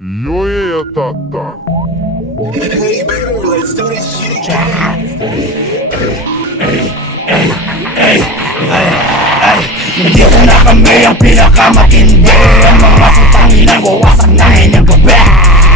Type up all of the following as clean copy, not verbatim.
Yoyatata. Hey baby, let's do this shit. Hindi ko na kami ang pinakamatindi. Ang mga putangin ang wawasak na inyong gabi.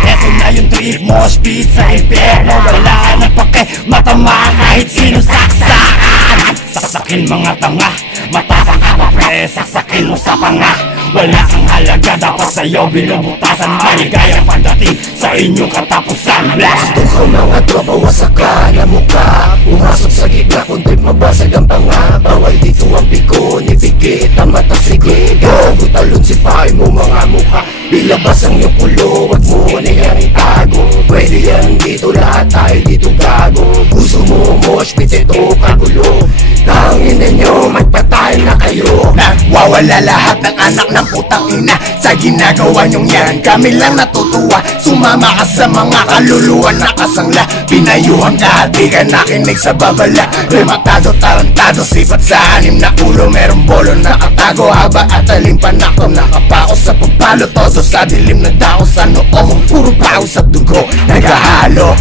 Eto na yung trip mo, speed sa impyerno. Wala na pake, matama kahit sino saksakan. Saksakin mga tanga, matapang ka pa pre. Saksakin mo sa panga, wala kang halaga. Dapat sa'yo binubutasan, maligayang pagdating sa inyong katapusan. Gusto ka mga tropa, wasak ka na mukha. Pumasok sa gitna, kuntit mabasag ang panga. Bawal dito ang piko, nipikit ang mata, sige. Gago talon si pahay mo mga mukha. Ilabas ang iyong kulo, wag mo na yan itago. Pwede yan dito, lahat tayo dito gago. Gusto mo mosh pit, ito kagulo. Tangin ninyo, magpatay na kayo. Nagwawala lahat ng anak ng putang ina sa ginagawa nyong yan. Kami lang natutuwa, sumama ka sa mga kaluluwa nakasangla. Pinayuhan ka at di ka nakinig sa babala. Rematado, tarantado, sipat sa anim na ulo. Merong bolo nakatago, haba at talim panakto. Nakapako sa pagpalo, todo sa dilim na dako. Sa noo mong puro paus at dugo nagahalo.